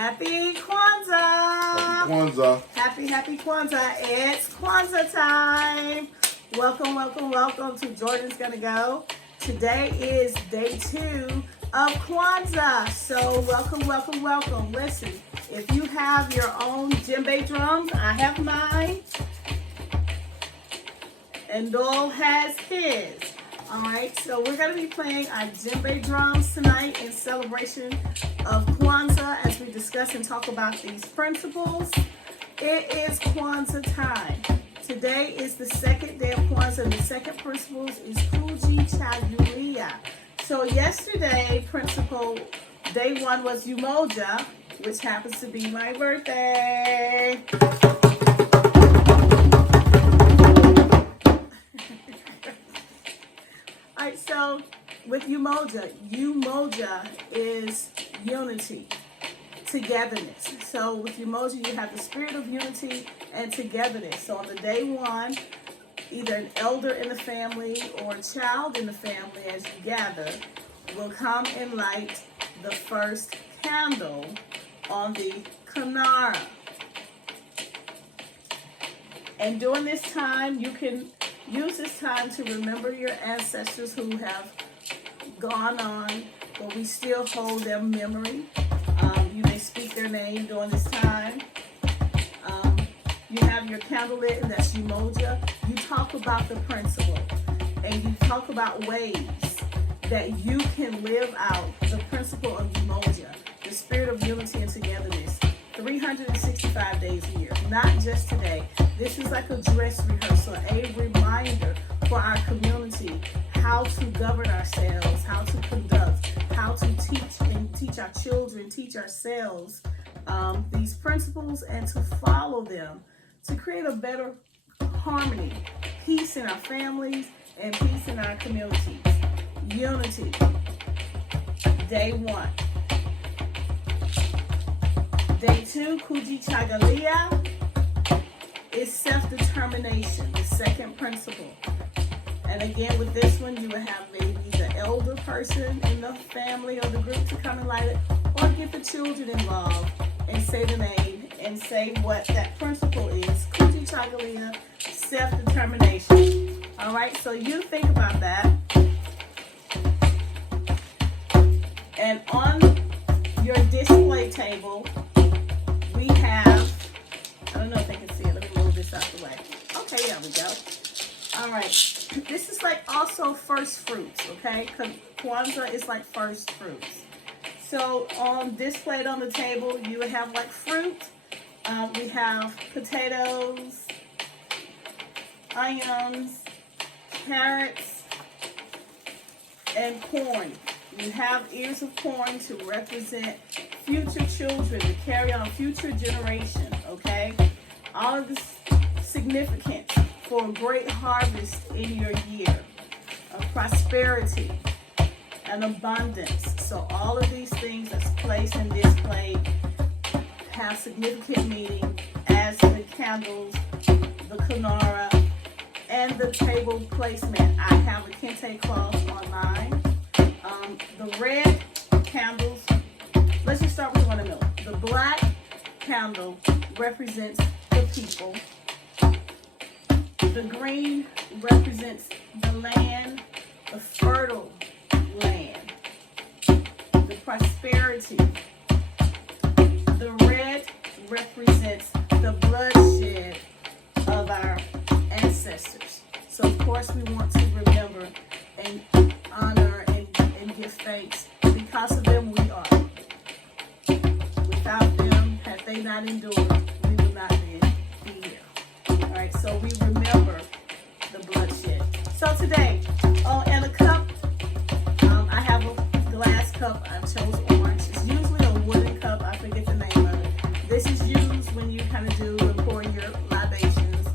Happy Kwanzaa! Happy Kwanzaa! Happy Kwanzaa! It's Kwanzaa time! Welcome to Jordan's Gonna Go. Today is day 2 of Kwanzaa. So welcome. Listen, if you have your own djembe drums, I have mine. And Dole has his. Alright, so we're going to be playing our djembe drums tonight in celebration of Kwanzaa as we discuss and talk about these principles. It is Kwanzaa time. Today is the second day of Kwanzaa, and the second principle is Kujichagulia. So yesterday, principle day 1 was Umoja, which happens to be my birthday. Alright, so with Umoja is unity, togetherness. So with Umoja, you have the spirit of unity and togetherness. So on the day 1, either an elder in the family or a child in the family, as you gather, will come and light the first candle on the Kinara. And during this time, you can use this time to remember your ancestors who have gone on, but we still hold their memory. You may speak their name during this time. You have your candle lit, and that's Umoja. You talk about the principle, and you talk about ways that you can live out the principle of Umoja, the spirit of unity and togetherness, 365 days a year, not just today. This is like a dress rehearsal, a reminder for our community how to govern ourselves, how to conduct, how to teach our children, teach ourselves these principles, and to follow them to create a better harmony, peace in our families, and peace in our communities. Unity, day 1. Day 2, Kujichagulia, is self-determination, the second principle. And again, with this one, you will have maybe the elder person in the family or the group to come and light it, or get the children involved and say the name and say what that principle is. Kujichagulia, self-determination. All right, so you think about that. And on your display table, we have, I don't know if they can see it. Let me move this out the way. Okay, there we go. All right. This is like also first fruits, okay? Kwanzaa is like first fruits. So displayed on the table, you would have like fruit. We have potatoes, onions, carrots, and corn. You have ears of corn to represent future children, to carry on future generation, okay? All of this significance for a great harvest in your year, of prosperity and abundance. So all of these things that's placed and displayed have significant meaning, as the candles, the Kinara, and the table placement. I have a kente cloth on mine. The red candles, let's just start with one in the middle. The black candle represents the people. The green represents the land, the fertile land, the prosperity. The red represents the bloodshed of our ancestors. So of course we want to remember and honor and give thanks. Because of them we are. Without them, had they not endured, we would not be here. Alright, so we remember the bloodshed. So today, and a cup, I have a glass cup. I chose orange. It's usually a wooden cup. I forget the name of it. This is used when you kind of do and pour your libations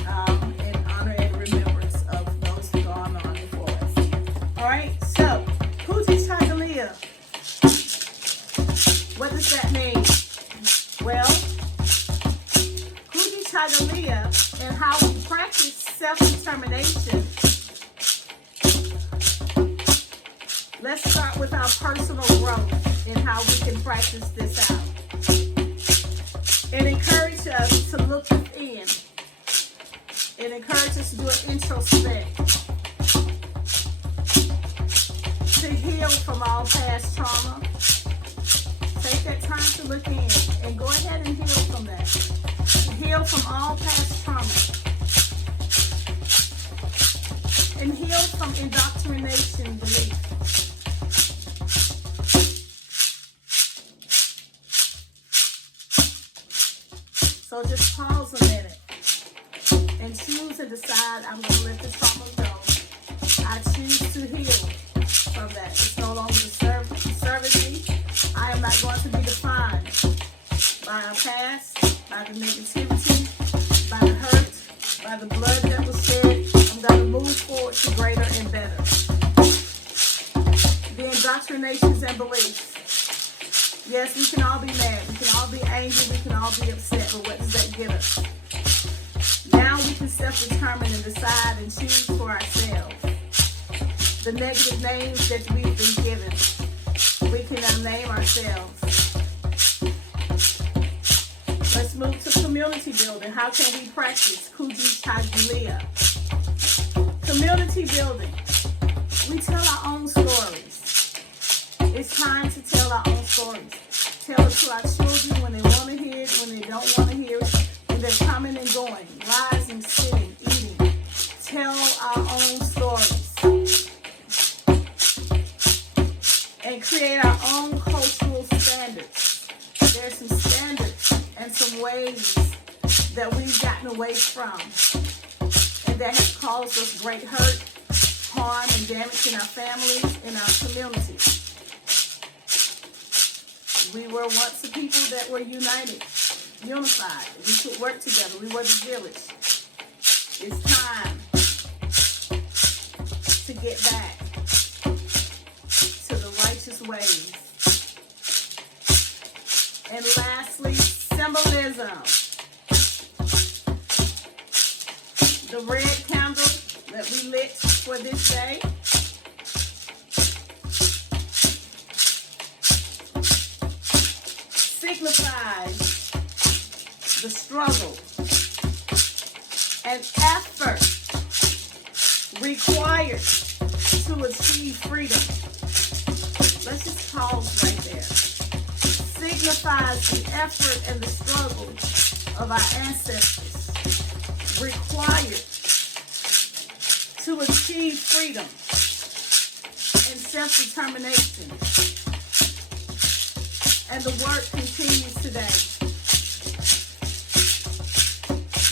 in honor and remembrance of those who gone on before us. Alright, so Kujichagulia. What does that mean? Well, Kujichagulia and how we practice self-determination. Let's start with our personal growth and how we can practice this out. It encourages us to look within. It encourages us to do an introspect, to heal from all past trauma. Take that time to look in and go ahead and heal from that. Heal from all past trauma. And heal from indoctrination belief. So just pause a minute and choose and decide, I'm going to let the trauma go. I choose to heal from that. It's no longer serving me. I am not going to be defined by our past, by the negativity, by the hurt, by the blood that was shed. I'm going to move forward to greater and better. The indoctrinations and beliefs. Yes, we can all be mad, we can all be angry, we can all be upset, but what does that get us? Now we can self-determine and decide and choose for ourselves. The negative names that we've been given, we can now name ourselves. Let's move to community building. How can we practice Kujichagulia? Community building. We tell our own stories. It's time to tell our own stories. Tell it to our children when they want to hear it, when they don't want to hear it, when they're coming and going, rising, sitting, eating. Tell our own stories. And create our own cultural standards. There's some standards and some ways that we've gotten away from, and that has caused us great hurt, harm, and damage in our families, in our communities. We were once a people that were united, unified. We could work together. We were the village. It's time to get back to the righteous ways. And lastly, symbolism. The red candle that we lit for this day signifies the struggle and effort required to achieve freedom. Let's just pause right there. Signifies the effort and the struggle of our ancestors required to achieve freedom and self-determination. And the work continues today.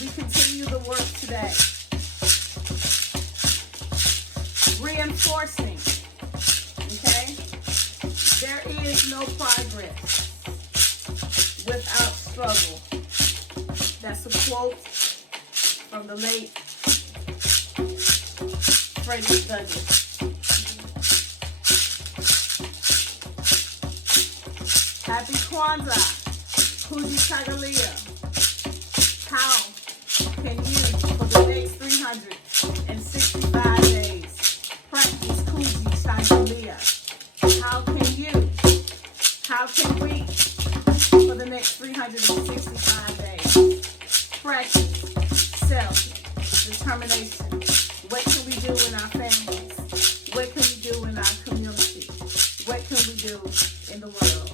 We continue the work today. Reinforcing, okay? There is no progress without struggle. That's a quote from the late Frederick Douglass. Happy Kwanzaa, Kujichagulia. How can you, for the next 365 days, practice Kujichagulia? How can we, for the next 365 days, practice self-determination? What can we do in our families? What can we do in our community? What can we do in the world?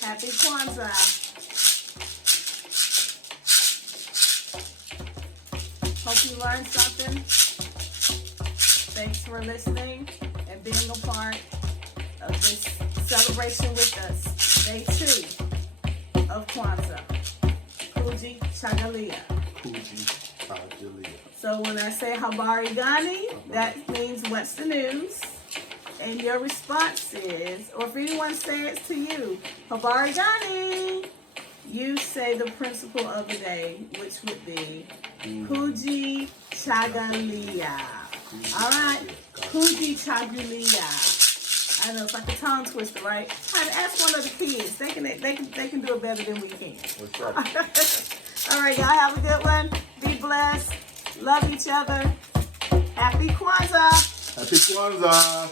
Happy Kwanzaa. Hope you learned something. Thanks for listening and being a part of this celebration with us. Day 2 of Kwanzaa. Kujichagulia. Kujichagulia. So when I say Habari, Gani, that means what's the news? And your response is, or if anyone says to you, Habari, Gani, you say the principle of the day, which would be Kujichagulia. All right, Kujichagulia. I know it's like a tongue twister, right? Try to ask one of the kids. They can do it better than we can. That's right. All right, y'all have a good one. Be blessed. Love each other. Happy Kwanzaa. Happy Kwanzaa.